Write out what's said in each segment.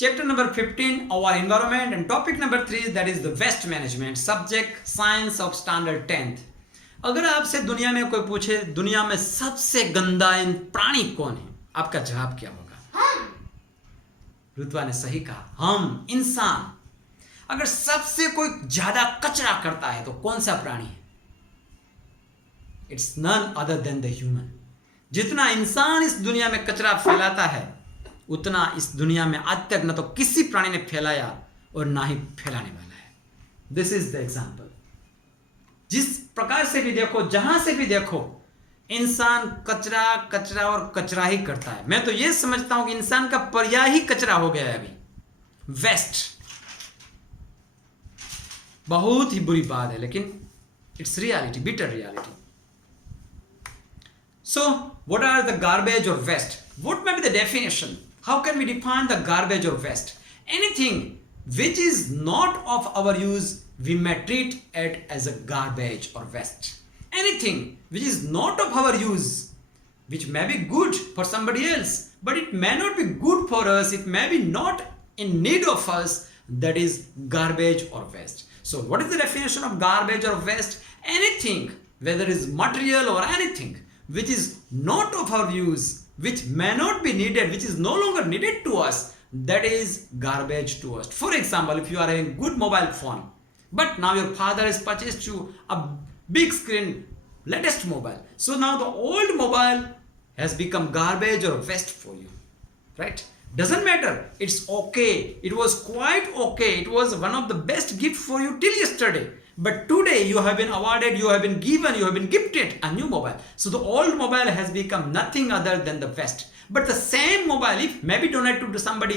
Chapter number 15, our environment, and topic number 3, that is the waste management. Subject science of standard 10th. अगर आपसे दुनिया में कोई पूछे दुनिया में सबसे गंदा प्राणी कौन है, आपका जवाब क्या होगा? रुतवा ने सही कहा, हम इंसान। अगर सबसे कोई ज्यादा कचरा करता है तो कौन सा प्राणी है? It's none other than the human. जितना इंसान इस दुनिया में कचरा फैलाता है उतना इस दुनिया में आज तक न तो किसी प्राणी ने फैलाया और ना ही फैलाने वाला है। This is the example. जिस प्रकार से भी देखो, जहां से भी देखो, इंसान कचरा कचरा और कचरा ही करता है। मैं तो यह समझता हूं कि इंसान का पर्याय ही कचरा हो गया है अभी, वेस्ट। बहुत ही बुरी बात है, लेकिन it's reality, bitter reality. So, what are the garbage or waste? What may be the definition? How can we define the garbage or waste? Anything which is not of our use, we may treat it as a garbage or waste. Anything which is not of our use, which may be good for somebody else, but it may not be good for us, it may be not in need of us, that is garbage or waste. So, what is the definition of garbage or waste? Anything, whether it is material or anything, which is not of our use, which may not be needed, which is no longer needed to us, that is garbage to us. For example, if you are having good mobile phone, but now your father has purchased you a big screen, latest mobile. So now the old mobile has become garbage or waste for you, right? Doesn't matter. It's okay. It was quite okay. It was one of the best gift for you till yesterday. But today you have been awarded, you have been given, you have been gifted a new mobile. So the old mobile has become nothing other than the waste. But the same mobile, if maybe donated to somebody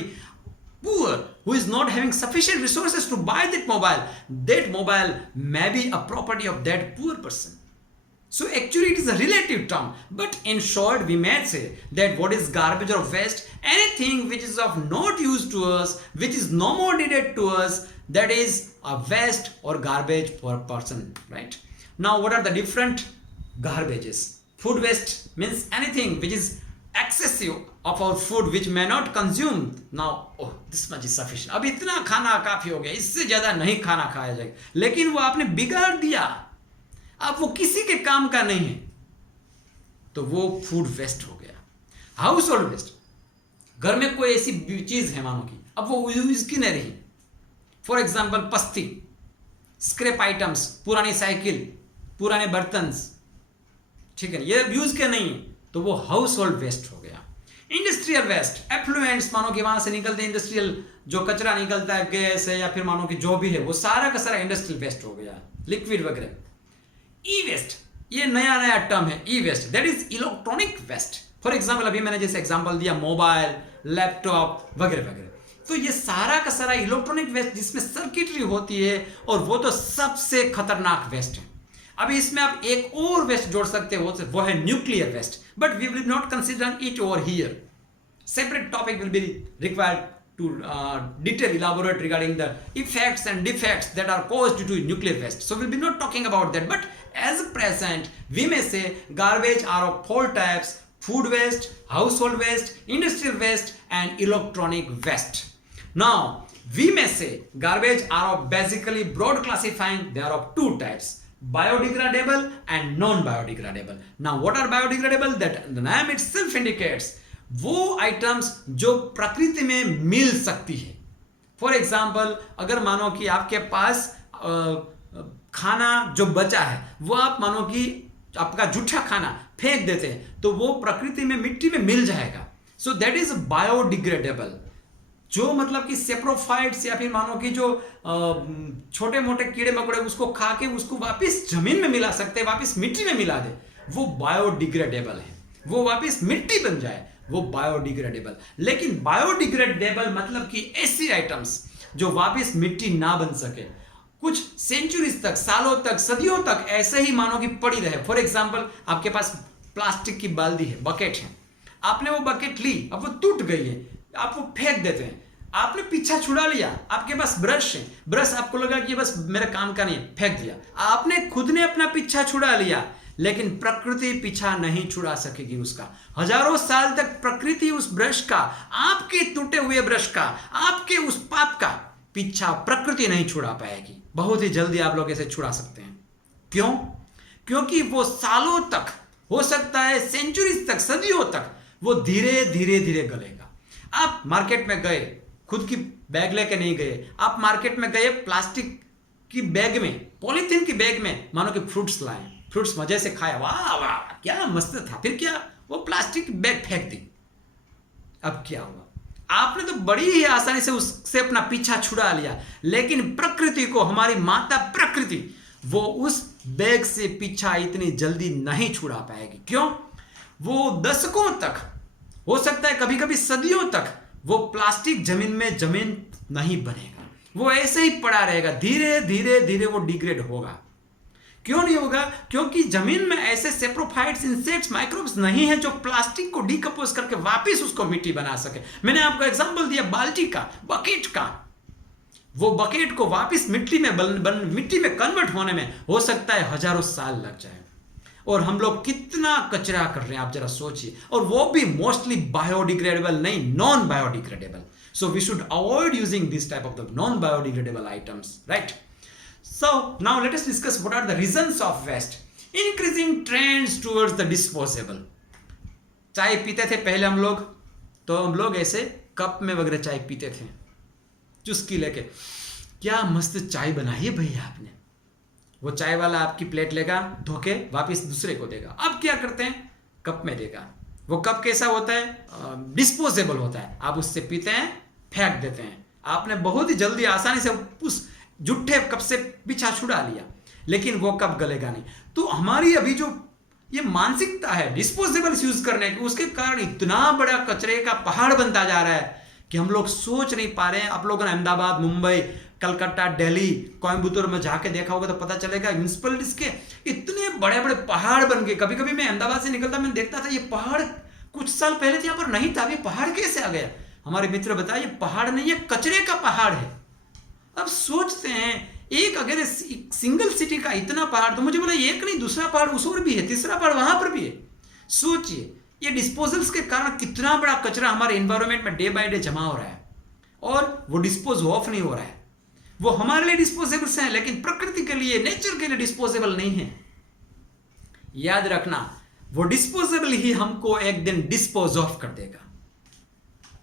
poor who is not having sufficient resources to buy that mobile may be a property of that poor person. So actually it is a relative term. But in short, we may say that what is garbage or waste? Anything which is of not use to us, which is no more needed to us, that is a waste or garbage for a person, right? Now, what are the different garbages? Food waste means anything which is excessive of our food which may not consume. Now, oh, this much is sufficient. अब इतना खाना काफी हो गया, इससे ज्यादा नहीं खाना खाया जाएगा। लेकिन वो आपने बिगाड़ दिया, अब वो किसी के काम का नहीं है, तो वो फूड वेस्ट हो गया। हाउस होल्ड वेस्ट, घर में कोई ऐसी चीज है मानो की, अब वो यूज की नहीं रही। फॉर एग्जाम्पल पस्ती, स्क्रैप आइटम्स, पुरानी साइकिल, पुराने बर्तन, ठीक है, ये यूज के नहीं, तो वो हाउस होल्ड वेस्ट हो गया। इंडस्ट्रियल वेस्ट, एफ्लुएंट्स, मानो कि वहां से निकलते इंडस्ट्रियल जो कचरा निकलता है, गैस है या फिर मानो कि जो भी है, वो सारा का सारा इंडस्ट्रियल वेस्ट हो गया, लिक्विड वगैरह। ई वेस्ट, ये नया टर्म है, e waste, that is electronic waste. For example अभी मैंने जैसे एग्जाम्पल दिया मोबाइल, लैपटॉप वगैरह वगैरह, तो ये सारा का सारा इलेक्ट्रॉनिक वेस्ट जिसमें सर्किटरी होती है, और वो तो सबसे खतरनाक वेस्ट है। अभी इसमें आप एक और वेस्ट जोड़ सकते हो, वो है nuclear waste, but we will not consider it over here. Separate topic will be required to detail elaborate regarding the effects and defects that are caused due to nuclear waste. So we'll be not talking about that, but as present we may say garbage are of 4 types: food waste, household waste, industrial waste, and electronic waste. Now we may say garbage are of basically broad classifying, they are of 2 types: biodegradable and non-biodegradable. Now what are biodegradable? That the name itself indicates, वो items जो प्रकृति में मिल सकती है। For example, अगर मानो कि आपके पास खाना जो बचा है, वो आप मानो कि आपका जूठा खाना फेंक देते हैं, तो वो प्रकृति में मिट्टी में मिल जाएगा। So that is biodegradable. जो मतलब कि सेप्रोफाइट्स या फिर मानो कि जो छोटे मोटे कीड़े मकोड़े उसको खा के उसको वापस जमीन में मिला सकते हैं, वापस मिट्टी में मिला दे, वो बायोडिग्रेडेबल है, वो वापस मिट्टी बन जाए, वो बायोडिग्रेडेबल। लेकिन बायोडिग्रेडेबल मतलब कि ऐसी आइटम्स जो वापस मिट्टी ना बन सके, कुछ सेंचुरीज तक, सालों तक, सदियों तक ऐसे ही मानो कि पड़ी रहे। फॉर एग्जाम्पल, आपके पास प्लास्टिक की बाल्टी है, बकेट है, आपने वो बकेट ली, अब वो टूट गई है, आप वो फेंक देते हैं, आपने पीछा छुड़ा लिया, आपके पास ब्रश है, ब्रश आपको लगा कि बस मेरे काम का नहीं है, फेंक दिया, आपने खुद ने अपना पीछा छुड़ा लिया, लेकिन प्रकृति पीछा नहीं छुड़ा सकेगी उसका। हजारों साल तक प्रकृति उस ब्रश का, आपके टूटे हुए ब्रश का, आपके उस पाप का पीछा प्रकृति नहीं छुड़ा पाएगी। बहुत ही जल्दी आप लोग इसे छुड़ा सकते हैं। क्यों? क्योंकि वो सालों तक, हो सकता है सेंचुरीज तक, सदियों तक वो धीरे धीरे धीरे गलेगा। आप मार्केट में गए, खुद की बैग लेके नहीं गए, आप मार्केट में गए प्लास्टिक की बैग में, पॉलीथीन की बैग में, मानो कि फ्रूट्स लाए, फ्रूट्स मजे से खाया, वाह वाह क्या मस्त था, फिर क्या, वो प्लास्टिक की बैग फेंक दी। अब क्या हुआ? आपने तो बड़ी ही आसानी से उससे अपना पीछा छुड़ा लिया, लेकिन प्रकृति को, हमारी माता प्रकृति, वो उस बैग से पीछा इतनी जल्दी नहीं छुड़ा पाएगी। क्यों? वो दशकों तक, हो सकता है कभी कभी सदियों तक, वो प्लास्टिक जमीन में जमीन नहीं बनेगा, वो ऐसे ही पड़ा रहेगा, धीरे धीरे धीरे वो डिग्रेड होगा। क्यों नहीं होगा? क्योंकि जमीन में ऐसे सेप्रोफाइट्स, इंसेक्ट्स, माइक्रोब्स नहीं है जो प्लास्टिक को डिकम्पोज करके वापस उसको मिट्टी बना सके। मैंने आपको एग्जांपल दिया बाल्टी का, बकेट का। वो बकेट को वापस मिट्टी में कन्वर्ट होने में हो सकता है हजारों साल लग जाए। और हम लोग कितना कचरा कर रहे हैं, आप जरा सोचिए, और वो भी मोस्टली बायोडिग्रेडेबल नहीं, non biodegradable. So we should avoid using this type of the non-biodegradable items, right? So now let us discuss what are the reasons of waste. Increasing trends towards the disposable. चाय पीते थे पहले हम लोग, तो हम लोग ऐसे कप में वगैरह चाय पीते थे, चुस्की लेके। क्या मस्त चाय बनाई है भैया आपने। वो चाय वाला आपकी प्लेट लेगा, धोके वापस दूसरे को देगा। अब क्या करते हैं? कप में देगा। वो कप कैसा होता है? डिस्पोजेबल होता है। आप उससे पीते हैं, फेंक देते हैं। आपने बहुत ही जल्दी आसानी से उस जुट्ठे कप से पीछा छुड़ा लिया, लेकिन वो कप गलेगा नहीं। तो हमारी अभी जो ये मानसिकता है डिस्पोजेबल्स यूज करने की, उसके कारण इतना बड़ा कचरे का पहाड़ बनता जा रहा है कि हम लोग सोच नहीं पा रहे हैं। आप लोगों ने अहमदाबाद, मुंबई, कलकत्ता, दिल्ली, कोयम्बतूर में जाके देखा होगा तो पता चलेगा, म्यूनिसिपलिटीज के इतने बड़े बड़े पहाड़ बन गए। कभी कभी मैं अहमदाबाद से निकलता, मैं देखता था ये पहाड़ कुछ साल पहले तो यहाँ पर नहीं था, ये पहाड़ कैसे आ गया? हमारे मित्र बताया ये पहाड़ नहीं, ये कचरे का पहाड़ है। अब सोचते हैं, एक अगर सिंगल सिटी का इतना पहाड़, तो मुझे बोला एक नहीं, दूसरा पहाड़ उस ओर भी है, तीसरा पहाड़ वहां पर भी है। सोचिए ये डिस्पोजल्स के कारण कितना बड़ा कचरा हमारे एनवायरनमेंट में डे बाय डे जमा हो रहा है, और वो डिस्पोज ऑफ नहीं हो रहा है। वो हमारे लिए डिस्पोजेबल्स हैं, लेकिन प्रकृति के लिए, नेचर के लिए डिस्पोजेबल नहीं है। याद रखना, वो डिस्पोजेबल ही हमको एक दिन डिस्पोज ऑफ कर देगा।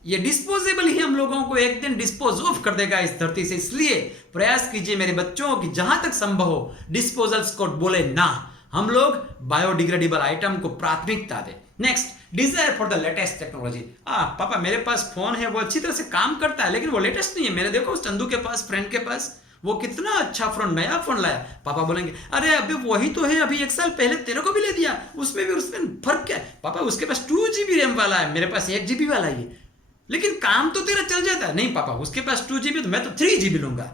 ये डिस्पोजेबल ही हम लोगों को एक दिन डिस्पोज ऑफ कर देगा इस धरती से। इसलिए प्रयास कीजिए मेरे बच्चों की, जहां तक संभव हो डिस्पोजल्स को बोले ना, हम लोग बायोडिग्रेडेबल आइटम को प्राथमिकता दें। Next, Dzire for the latest technology. पापा मेरे पास फोन है, वो अच्छी तरह से काम करता है, लेकिन वो लेटेस्ट नहीं है। मैंने देखो उस चंदू के पास, फ्रेंड के पास, वो कितना अच्छा फोन, नया फोन लाया। पापा बोलेंगे अरे अभी वही तो है, अभी 1 साल पहले तेरे को भी ले दिया, उसमें फर्क क्या है? पापा उसके पास 2 GB रैम वाला है, मेरे पास 1 GB वाला ही है, लेकिन काम तो तेरा चल जाता है। नहीं पापा, उसके पास 2 GB, तो मैं तो 3 GB लूंगा।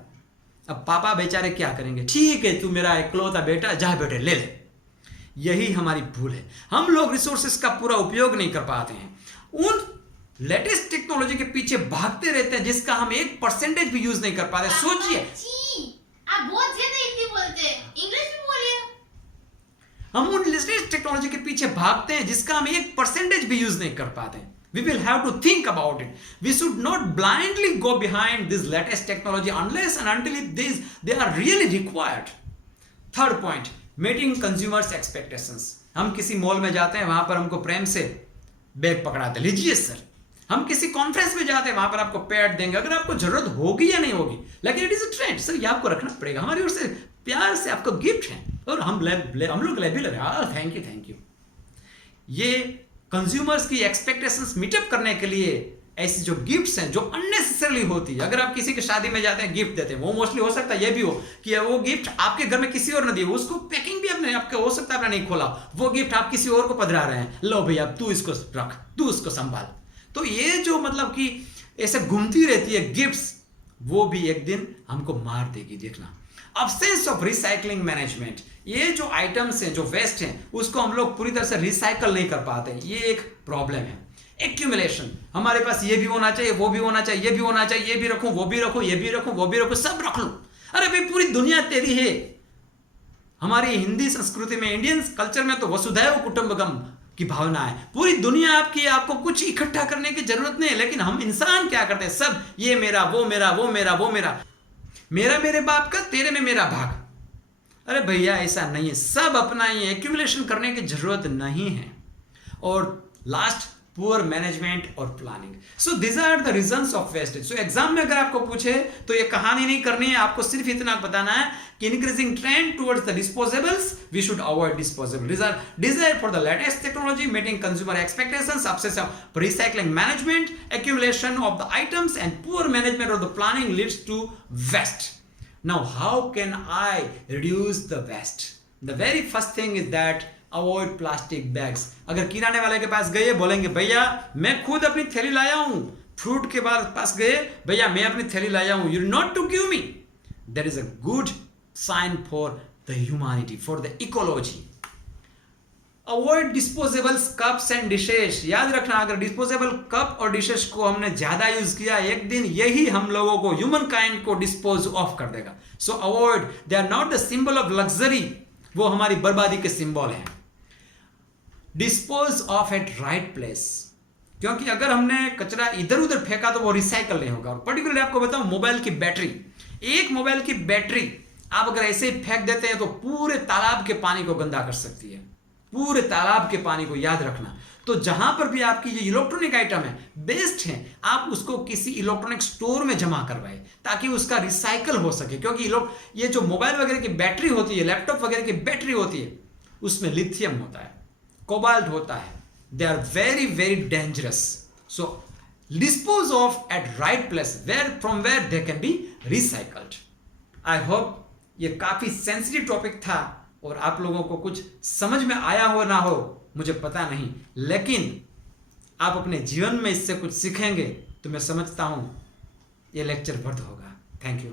अब पापा बेचारे क्या करेंगे? ठीक है तू मेरा इकलौता बेटा, जा बेटे ले ले। यही हमारी भूल है, हम लोग रिसोर्सेस का पूरा उपयोग नहीं कर पाते हैं, उन लेटेस्ट टेक्नोलॉजी के पीछे भागते रहते हैं जिसका हम 1% भी यूज नहीं कर पाते। सोचिए, आप बहुत ज्यादा हिंदी बोलते हैं, इंग्लिश भी बोलिए। हम उन लेटेस्ट टेक्नोलॉजी के पीछे भागते हैं जिसका हम 1% भी यूज नहीं कर पाते। We will have to think about it. We should not blindly go behind this latest technology unless and until they are really required. Third point, meeting consumers expectations. हम किसी मॉल में जाते हैं, वहां पर हमको प्रेम से बैग पकड़ाते, लीजिए सर। हम किसी कॉन्फ्रेंस में जाते हैं, वहां पर आपको पैड देंगे, अगर आपको जरूरत होगी या नहीं होगी, लेकिन it is a trend sir, ये आपको रखना पड़ेगा, हमारी ओर से प्यार से आपको गिफ्ट है, और हम लोग ले भी ले रहे हैं, थैंक यू। ये कंज्यूमर्स की एक्सपेक्टेशंस मीटअप करने के लिए ऐसी जो गिफ्ट्स हैं जो अननेसेसरली होती है। अगर आप किसी की शादी में जाते हैं, गिफ्ट देते हैं, वो मोस्टली हो सकता है ये भी हो कि वो गिफ्ट आपके घर में किसी और ने दिया, उसको पैकिंग भी आपने आपके हो सकता है आपने नहीं खोला, वो गिफ्ट आप किसी और को पधरा रहे हैं, लो भैया तू इसको रख, तू उसको संभाल। तो ये जो मतलब कि ऐसे घूमती रहती है गिफ्ट्स, वो भी एक दिन हमको मार देगी, देखना। अब्सेंस ऑफ रिसाइकलिंग मैनेजमेंट, ये जो आइटम्स हैं, जो वेस्ट हैं, उसको हम लोग पूरी तरह से रिसाइकल नहीं कर पाते, ये एक प्रॉब्लम है। एक्यूमुलेशन, हमारे पास ये भी होना चाहिए, वो भी होना चाहिए, ये भी होना चाहिए, ये भी रखूं, वो भी रखूं, ये भी रखूं, वो भी रखूं, सब रख लो। अरे भाई पूरी दुनिया तेरी है, हमारी हिंदी संस्कृति में, इंडियन कल्चर में तो वसुधैव कुटुंबकम की भावना है। पूरी दुनिया आपकी, आपको कुछ इकट्ठा करने की जरूरत नहीं है। लेकिन हम इंसान क्या करते हैं, सब ये मेरा, वो मेरा, वो मेरा, वो मेरा, मेरा मेरे बाप का, तेरे में मेरा भाग। अरे भैया ऐसा नहीं है, सब अपना ही है, एक्यूमुलेशन करने की जरूरत नहीं है। और लास्ट, पुअर मैनेजमेंट और planning. So this are the reasons of wastage. So exam में अगर आपको पूछे तो ये कहानी नहीं करनी है, आपको सिर्फ इतना बताना है कि increasing trend towards the disposables, we should avoid disposable. Desire for the latest technology, meeting consumer expectations, obsess of recycling management, accumulation of the items and poor management of the planning leads to waste. Now how can I reduce the waste? The very first thing is that avoid plastic bags. अगर किराने वाले के पास गए, बोलेंगे भैया मैं खुद अपनी थैली लाया हूं। फ्रूट के पास गए, भैया मैं अपनी थैली लाया हूं, you not to give me. That is a good sign for the humanity, for the ecology. Avoid disposables cups and dishes. याद रखना, अगर डिस्पोजेबल कप और डिशेस को हमने ज्यादा यूज किया, एक दिन यही हम लोगों को, ह्यूमन काइंड को डिस्पोज ऑफ कर देगा। So avoid, they are not the symbol of luxury, वो हमारी बर्बादी के सिंबल हैं। Dispose of at right place, क्योंकि अगर हमने कचरा इधर उधर फेंका तो वो रिसाइकल नहीं होगा। और पर्टिकुलरली आपको बताऊं, मोबाइल की बैटरी, एक मोबाइल की बैटरी आप अगर ऐसे ही फेंक देते हैं तो पूरे तालाब के पानी को गंदा कर सकती है, पूरे तालाब के पानी को। याद रखना, तो जहां पर भी आपकी ये इलेक्ट्रॉनिक आइटम है, बेस्ट है आप उसको किसी इलेक्ट्रॉनिक स्टोर में जमा करवाए ताकि उसका रिसाइकल हो सके। क्योंकि ये जो मोबाइल वगैरह की बैटरी होती है, लैपटॉप वगैरह की बैटरी होती है, उसमें लिथियम होता है, कोबाल्ट होता है, they are very very dangerous. So dispose of at right place, from where they can be recycled. I hope ये काफी सेंसिटिव टॉपिक था और आप लोगों को कुछ समझ में आया हो ना हो मुझे पता नहीं, लेकिन आप अपने जीवन में इससे कुछ सीखेंगे तो मैं समझता हूं ये लेक्चर वर्थ होगा। Thank you.